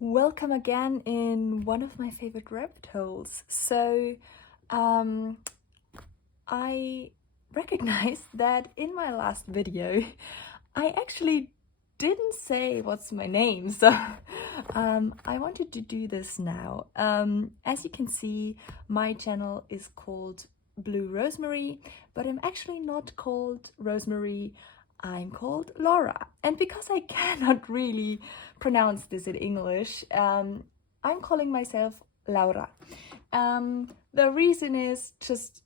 Welcome again in one of my favorite rabbit holes. I recognized that in my last video, I actually didn't say what's my name, so I wanted to do this now. As you can see, my channel is called Blue Rosemary, but I'm actually not called Rosemary. I'm called Laura, and because I cannot really pronounce this in English, I'm calling myself Laura. The reason is just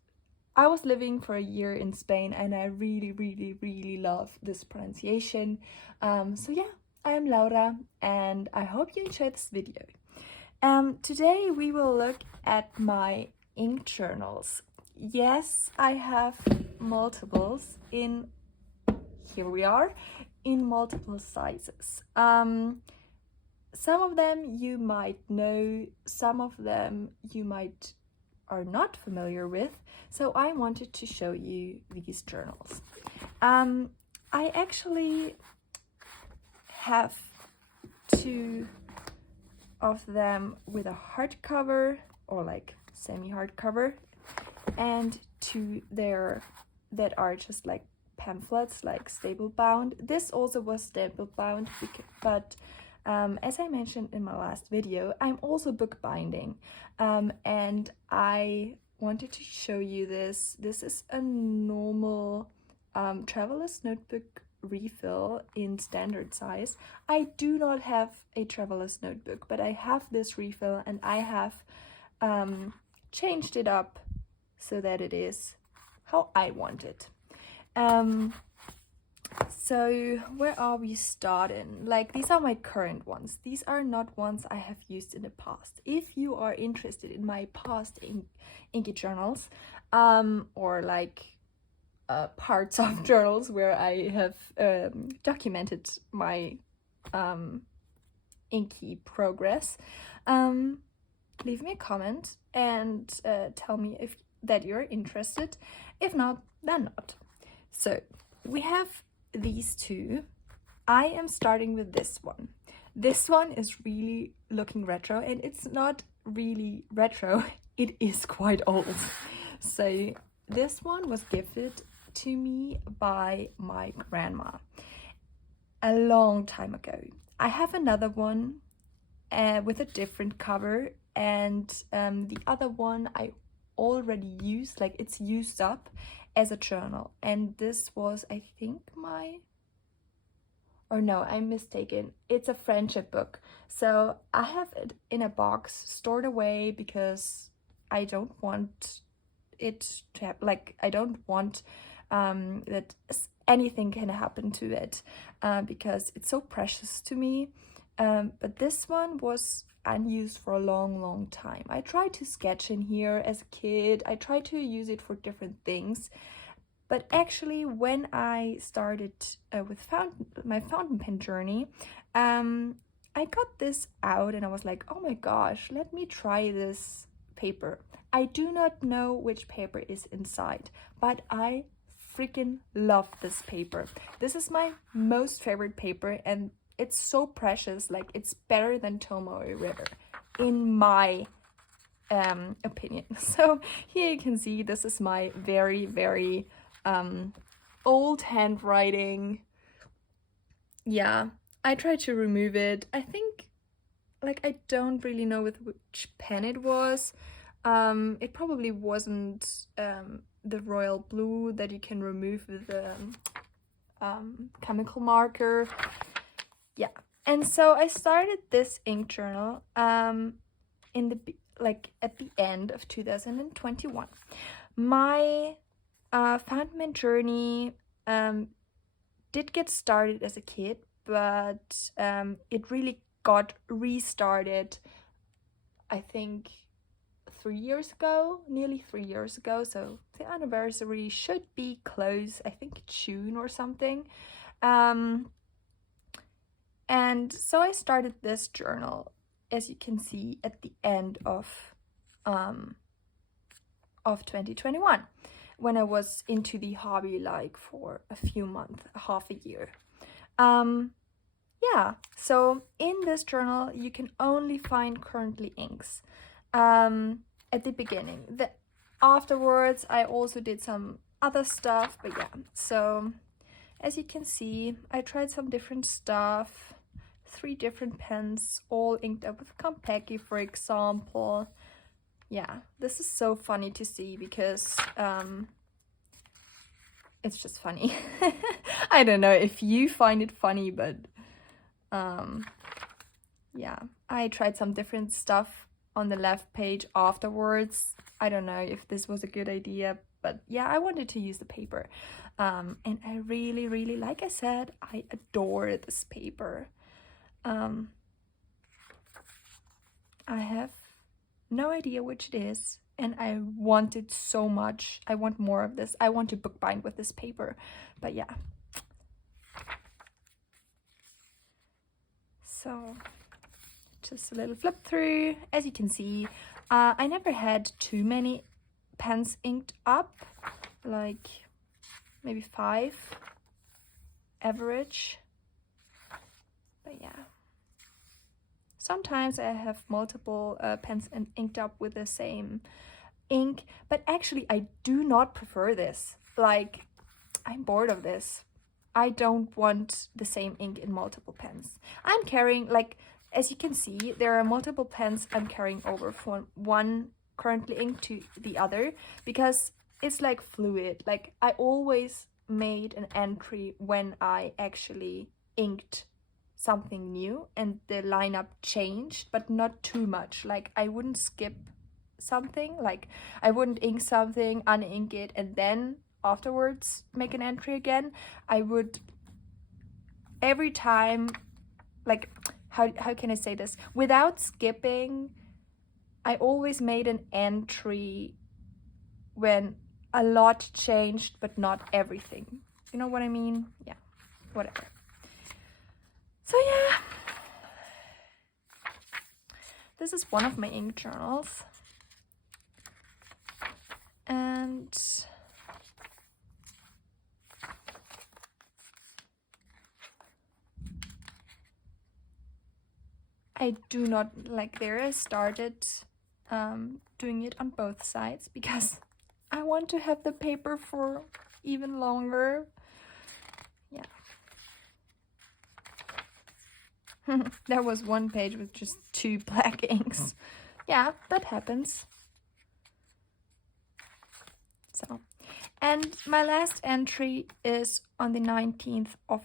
I was living for a year in Spain and I really love this pronunciation. So yeah, I am Laura and I hope you enjoyed this video. Today we will look at my ink journals. Yes, I have multiples here we are, in multiple sizes. Some of them you might know, some of them you might are not familiar with, so I wanted to show you these journals. I actually have two of them with a hardcover or like semi-hardcover, and two there that are just like pamphlets, like staple bound. This also was staple bound, but as I mentioned in my last video, I'm also bookbinding, and I wanted to show you this. This is a normal traveler's notebook refill in standard size. I do not have a traveler's notebook, but I have this refill and I have changed it up so that it is how I want it. So where are we starting? Like, these are my current ones. These are not ones I have used in the past. If you are interested in my past inky journals, or like parts of journals where I have documented my inky progress, leave me a comment and tell me if that you're interested. If not, then not. So we have these two. I am starting with this one. This one is really looking retro, and it's not really retro, it is quite old. So this one was gifted to me by my grandma a long time ago. I have another one with a different cover, and the other one I already used, like it's used up as a journal, and this was, I think, I'm mistaken, it's a friendship book. So I have it in a box stored away because I don't want it to have, like, I don't want that anything can happen to it, because it's so precious to me. But this one was unused for a long time. I tried to sketch in here as a kid. I tried to use it for different things, but actually when I started with my fountain pen journey, I got this out and I was like, oh my gosh, let me try this paper. I do not know which paper is inside, but I freaking love this paper. This is my most favorite paper, and it's so precious. Like, it's better than Tomoe River in my opinion. So here you can see this is my very old handwriting. Yeah, I tried to remove it. I think, like, I don't really know with which pen it was. It probably wasn't the royal blue that you can remove with the chemical marker. Yeah, and so I started this ink journal in the at the end of 2021. My fountain pen journey did get started as a kid, but it really got restarted, I think, 3 years ago, nearly 3 years ago. So the anniversary should be close, I think June or something. And so I started this journal, as you can see, at the end of 2021, when I was into the hobby like for a few months, half a year. yeah, so in this journal you can only find currently inks at the beginning. Afterwards I also did some other stuff, but yeah, so as you can see, I tried some different stuff. 3 different pens, all inked up with Compeki, for example. Yeah, this is so funny to see because it's just funny. I don't know if you find it funny, but yeah, I tried some different stuff on the left page afterwards. I don't know if this was a good idea, but yeah, I wanted to use the paper. And I really, like I said, I adore this paper. I have no idea which it is, and I want it so much. I want more of this. I want to bookbind with this paper, but yeah. So just a little flip through. As you can see, I never had too many pens inked up, like maybe 5 average, but yeah. Sometimes I have multiple pens inked up with the same ink, but actually I do not prefer this. Like, I'm bored of this. I don't want the same ink in multiple pens. I'm carrying, like, as you can see, there are multiple pens I'm carrying over from one currently inked to the other because it's like fluid. Like, I always made an entry when I actually inked something new and the lineup changed, but not too much. Like, I wouldn't skip something, like I wouldn't ink something, unink it, and then afterwards make an entry again. I would every time, like, how can I say this without skipping, I always made an entry when a lot changed but not everything. You know what I mean? Yeah, whatever. So yeah, this is one of my ink journals, and I do not like there. I started doing it on both sides because I want to have the paper for even longer. Yeah. There was one page with just 2 black inks. Yeah, that happens. So, and my last entry is on the 19th of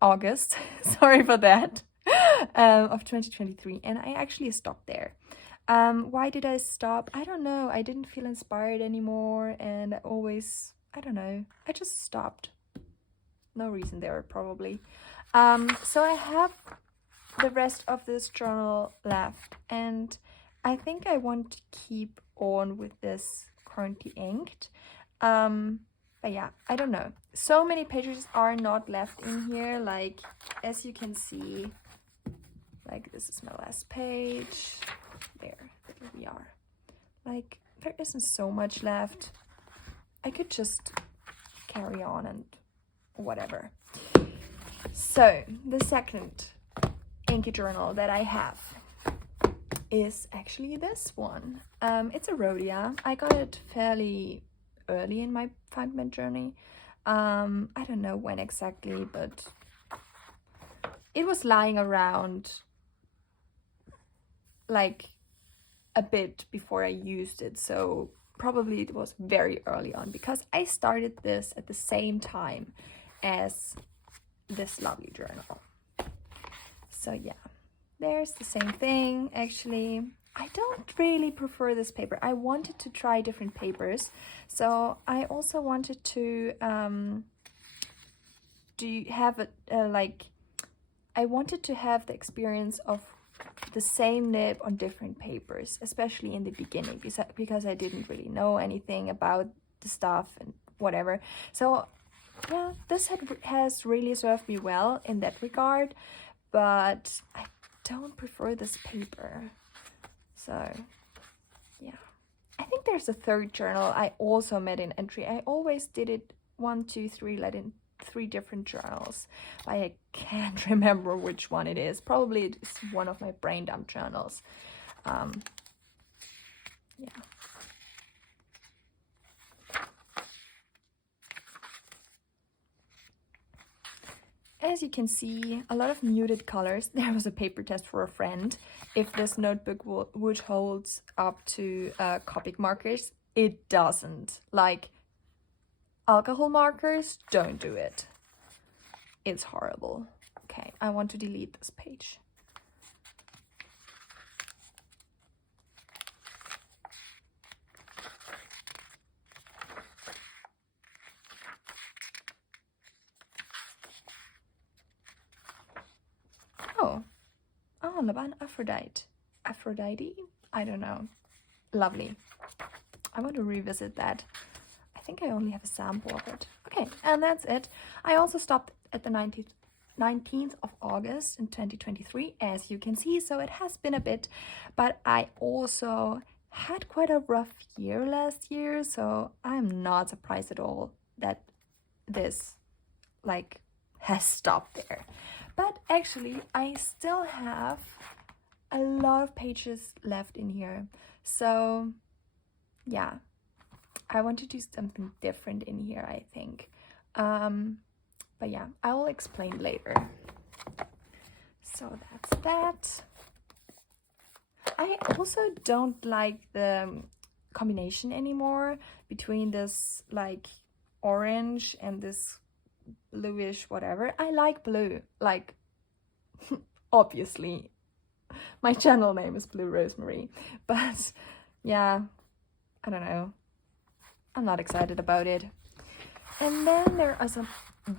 August. Sorry for that. Of 2023, and I actually stopped there. Why did I stop? I don't know. I didn't feel inspired anymore, and I don't know, I just stopped. No reason there, probably. So I have the rest of this journal left, and I think I want to keep on with this currently inked. But yeah, I don't know. So many pages are not left in here. Like, as you can see, like, this is my last page. There we are. Like, there isn't so much left. I could just carry on and whatever. So, the second inky journal that I have is actually this one. It's a Rhodia. I got it fairly early in my findment journey. I don't know when exactly, but it was lying around like a bit before I used it, so probably it was very early on because I started this at the same time as this lovely journal. So yeah, there's the same thing. Actually, I don't really prefer this paper. I wanted to try different papers, so I also wanted to I wanted to have the experience of the same nib on different papers, especially in the beginning, because I didn't really know anything about the stuff and whatever. So yeah, this has really served me well in that regard, but I don't prefer this paper. So yeah, I think there's a third journal I also made an entry. I always did it 1, 2, 3, let in 3 different journals. I can't remember which one it is. Probably it's one of my brain dump journals. Yeah. As you can see, a lot of muted colors. There was a paper test for a friend. If this notebook would hold up to Copic markers, it doesn't. Like, alcohol markers, don't do it. It's horrible. Okay, I want to delete this page. Oh, da war ein Aphrodite. Aphrodite? I don't know. Lovely. I want to revisit that. I think I only have a sample of it. Okay, and that's it. I also stopped at the 19th of August in 2023, as you can see, so it has been a bit, but I also had quite a rough year last year, so I'm not surprised at all that this like has stopped there. But actually I still have a lot of pages left in here, so yeah, I want to do something different in here, I think. But yeah, I'll explain later. So that's that. I also don't like the combination anymore between this like orange and this bluish whatever. I like blue, like obviously my channel name is Blue Rosemary, but yeah, I don't know, I'm not excited about it. And then there are some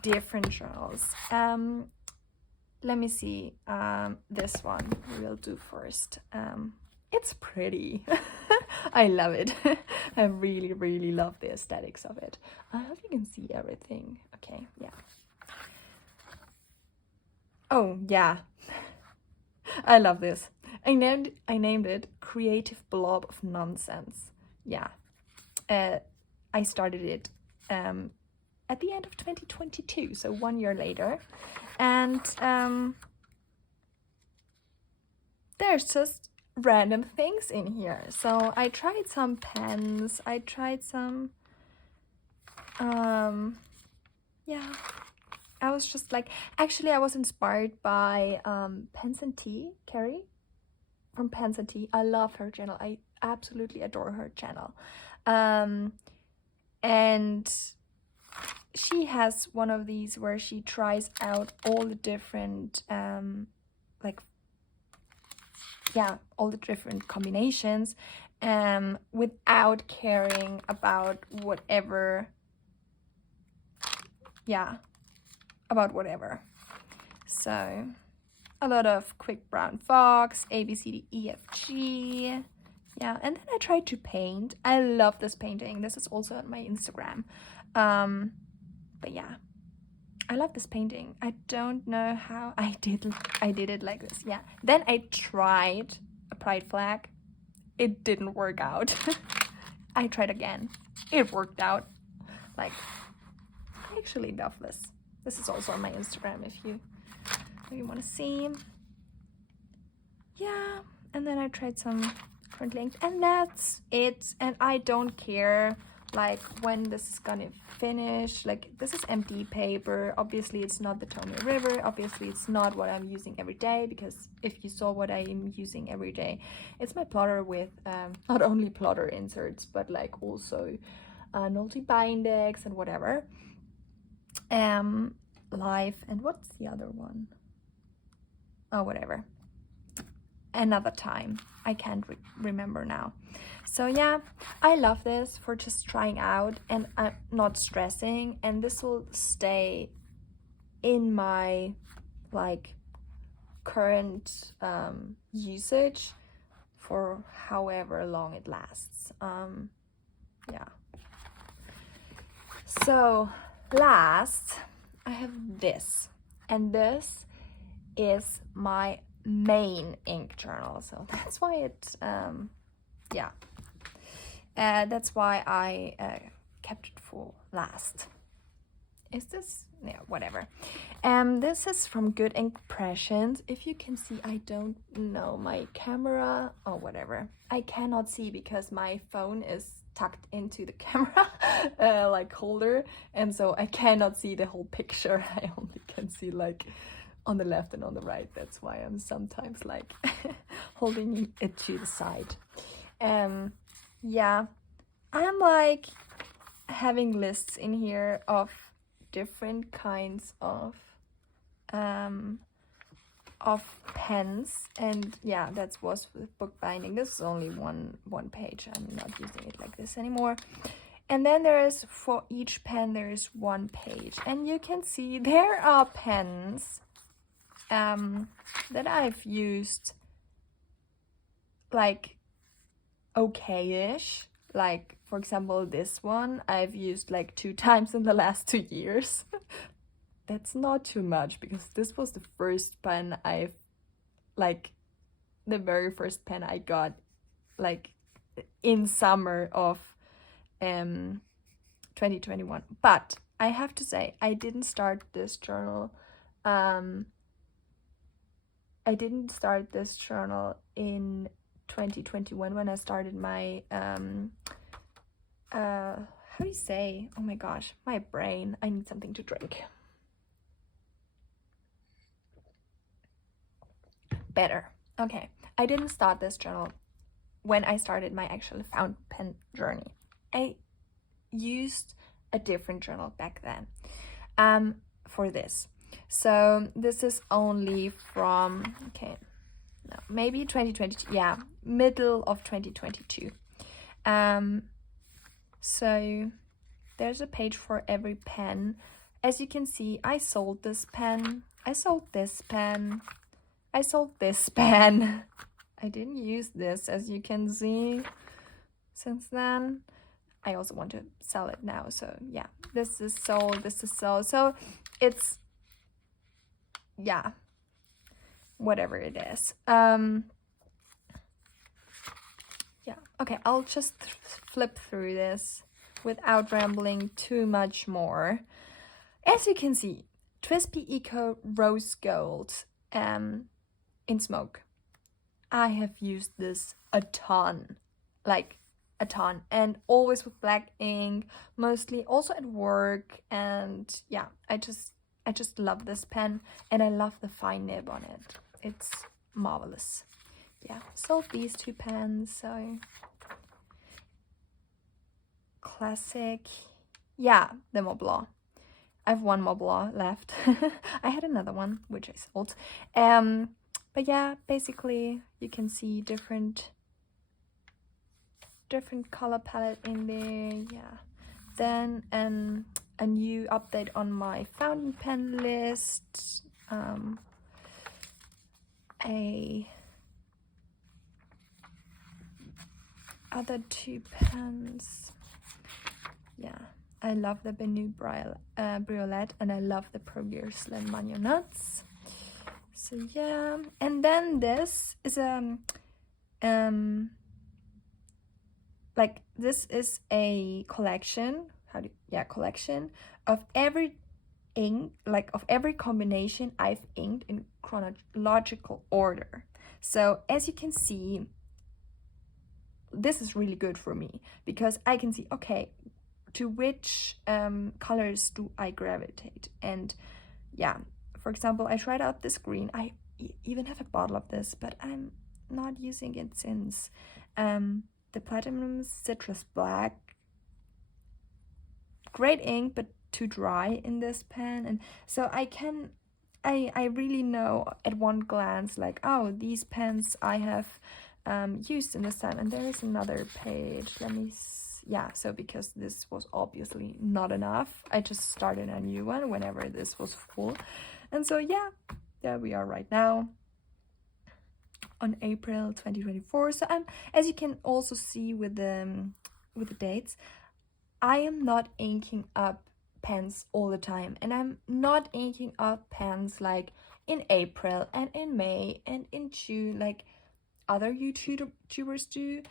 different journals. Let me see, this one we'll do first. It's pretty. I love it. I really love the aesthetics of it. I hope you can see everything. Okay, yeah. Oh yeah, I love this. I named it Creative Blob of Nonsense. Yeah, I started it at the end of 2022, so 1 year later, and there's just random things in here. So I tried some pens, I tried some yeah, I was just like, actually I was inspired by Pens and Tea, Carrie from Pens and Tea. I love her channel. I absolutely adore her channel. And she has one of these where she tries out all the different all the different combinations without caring about whatever. So a lot of Quick Brown Fox, A B C D E F G. Yeah, and then I tried to paint. I love this painting. This is also on my Instagram. But yeah, I love this painting. I don't know how I did it like this. Yeah, then I tried a pride flag. It didn't work out. I tried again. It worked out. Like, I actually love this. This is also on my Instagram if you want to see. Yeah, and then I tried some different links, and that's it. And I don't care like when this is gonna finish. Like, this is empty paper. Obviously it's not the Tony River. Obviously it's not what I'm using every day, because if you saw what I'm using every day, it's my plotter with not only plotter inserts, but like also Nolte Bindex and whatever. Life, and what's the other one? Oh, whatever. Another time. I can't remember now. So yeah, I love this for just trying out, and I'm not stressing, and this will stay in my like current usage for however long it lasts. Yeah. So last, I have this, and this is my main ink journal, so that's why it that's why I kept it for last. Is this? Yeah, whatever. This is from Good Impressions. If you can see, I don't know my camera or whatever. I cannot see because my phone is tucked into the camera like holder, and so I cannot see the whole picture. I only can see like on the left and on the right. That's why I'm sometimes like holding it to the side. Yeah, I'm like having lists in here of different kinds of pens, and yeah, that was with bookbinding. This is only one page. I'm not using it like this anymore. And then there is, for each pen there is one page, and you can see there are pens that I've used like okay-ish. Like, for example, this one I've used like 2 times in the last 2 years. That's not too much, because this was the first pen the very first pen I got like in summer of 2021. But I have to say, I didn't start this journal in 2021 when I started my how do you say, oh my gosh, my brain, I need something to drink. Better. Okay, I didn't start this journal when I started my actual fountain pen journey. I used a different journal back then for this. So this is only from, okay, no, maybe 2022, yeah, middle of 2022. So there's a page for every pen. As you can see, I sold this pen, I sold this pen, I sold this pen. I didn't use this, as you can see, since then. I also want to sell it now, so yeah, this is sold, this is sold. So it's, yeah, whatever it is. Yeah, okay, I'll just flip through this without rambling too much more. As you can see, Twisby Eco Rose Gold in smoke. I have used this a ton, like a ton, and always with black ink, mostly also at work. And yeah, I just love this pen, and I love the fine nib on it. It's marvelous. Yeah, sold these 2 pens. So classic. Yeah, the Moblant. I have 1 Moblant left. I had another one which I sold. But yeah, basically you can see different color palette in there. Yeah, then a new update on my fountain pen list. Other 2 pens. Yeah, I love the Benu Briolet, and I love the Pro Gear Slim Manio Nuts. So yeah, and then this is like, this is a collection, collection of every ink, like of every combination I've inked in chronological order. So as you can see, this is really good for me, because I can see, okay, to which colors do I gravitate. And yeah, for example, I tried out this green. I even have a bottle of this, but I'm not using it since. The Platinum Citrus Black, great ink, but too dry in this pen. And so I really know at one glance, like, oh, these pens I have used in this time. And there is another page, let me yeah, so because this was obviously not enough, I just started a new one whenever this was full. And so yeah, there we are right now on April 2024. So as you can also see with the dates, I am not inking up pens all the time, and I'm not inking up pens like in April and in May and in June like other YouTubers do.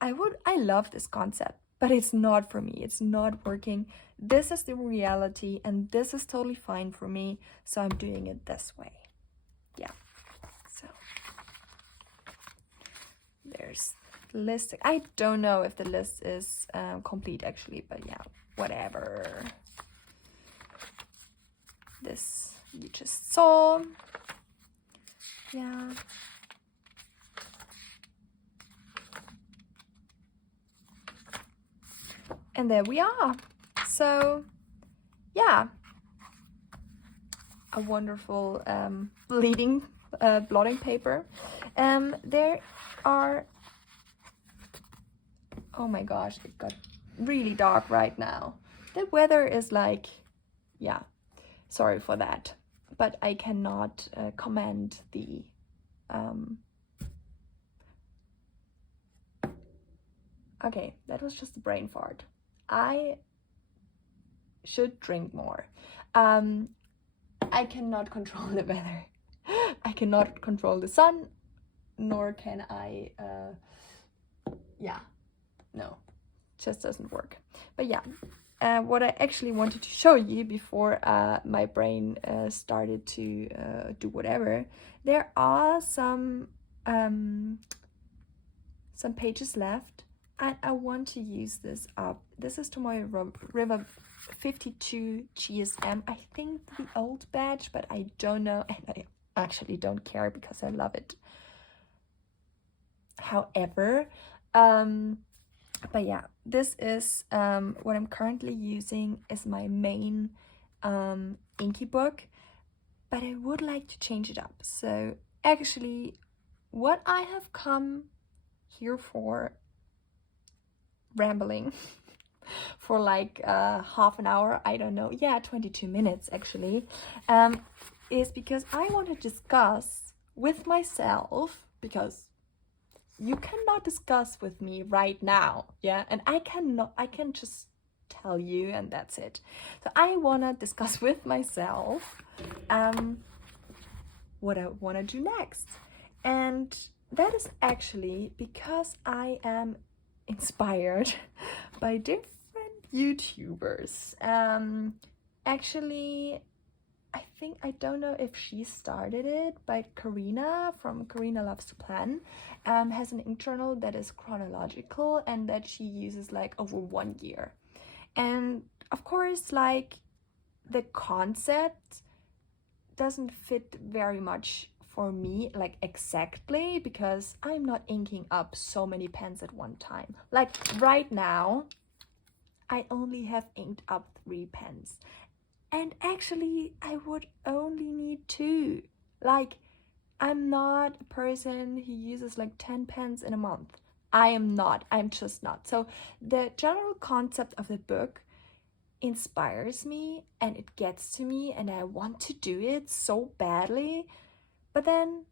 I love this concept, but it's not for me. It's not working. This is the reality, and this is totally fine for me. So I'm doing it this way. Yeah. So there's the list. I don't know if the list is complete actually, but yeah, whatever. This you just saw. Yeah. And there we are. So yeah, a wonderful bleeding blotting paper. There are, oh my gosh, it got really dark right now. The weather is like, yeah, sorry for that, but I cannot comment the okay, that was just a brain fart. I should drink more. I cannot control the weather. I cannot control the sun, nor can I, yeah, no, just doesn't work. But yeah, what I actually wanted to show you before my brain started to do whatever, there are some pages left, and I want to use this up. This is to my River 52 GSM, I think the old badge, but I don't know, and I actually don't care because I love it. However, but yeah, this is what I'm currently using is my main inky book, but I would like to change it up. So actually, what I have come here for, rambling for like half an hour, I don't know, yeah, 22 minutes actually, is because I want to discuss with myself, because you cannot discuss with me right now, yeah, and I can just tell you and that's it. So I want to discuss with myself what I want to do next, and that is actually because I am inspired by different YouTubers. Actually, I don't know if she started it, but Karina from Karina Loves to Plan has an ink journal that is chronological and that she uses like over 1 year. And of course, like, the concept doesn't fit very much for me, like exactly, because I'm not inking up so many pens at one time. Like right now, I only have inked up 3 pens. And actually, I would only need 2. Like, I'm not a person who uses like 10 pens in a month. I am not. I'm just not. So the general concept of the book inspires me and it gets to me and I want to do it so badly. But then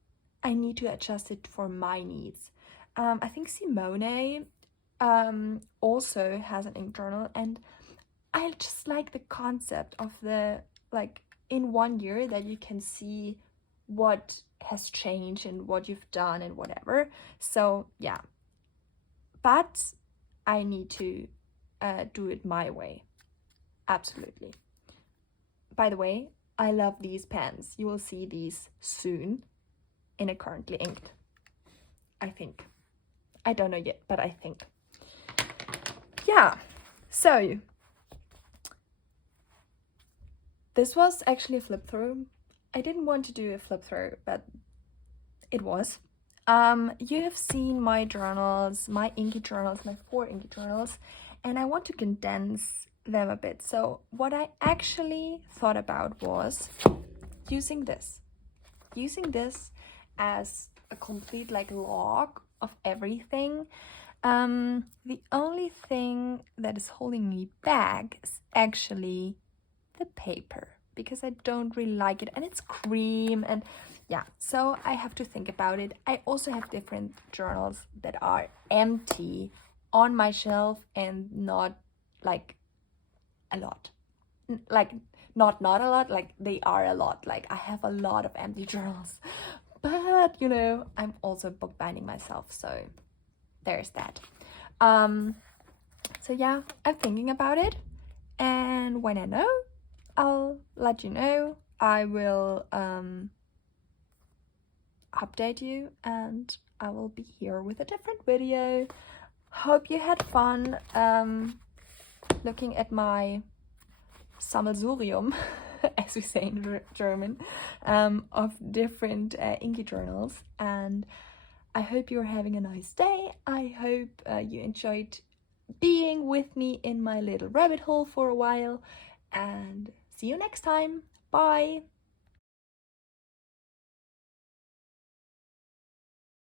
I need to adjust it for my needs. I think Simone also has an ink journal, and I just like the concept of the, like, in 1 year that you can see what has changed and what you've done and whatever. So yeah, but I need to do it my way. Absolutely. By the way, I love these pens. You will see these soon in a currently inked, I think. I don't know yet, but I think. Yeah, so this was actually a flip through. I didn't want to do a flip through, but it was. You have seen my journals, my inky journals, my 4 inky journals, and I want to condense them a bit. So what I actually thought about was using this as a complete like log of everything. The only thing that is holding me back is actually the paper, because I don't really like it and it's cream, and yeah, so I have to think about it. I also have different journals that are empty on my shelf, and not like a lot, like not a lot, like they are a lot. Like I have a lot of empty journals, but you know, I'm also bookbinding myself, so there's that. So yeah, I'm thinking about it, and when I know, I'll let you know. I will update you, and I will be here with a different video. Hope you had fun looking at my sammelsurium, as we say in German, of different inky journals, and I hope you're having a nice day. I hope you enjoyed being with me in my little rabbit hole for a while, and see you next time. Bye!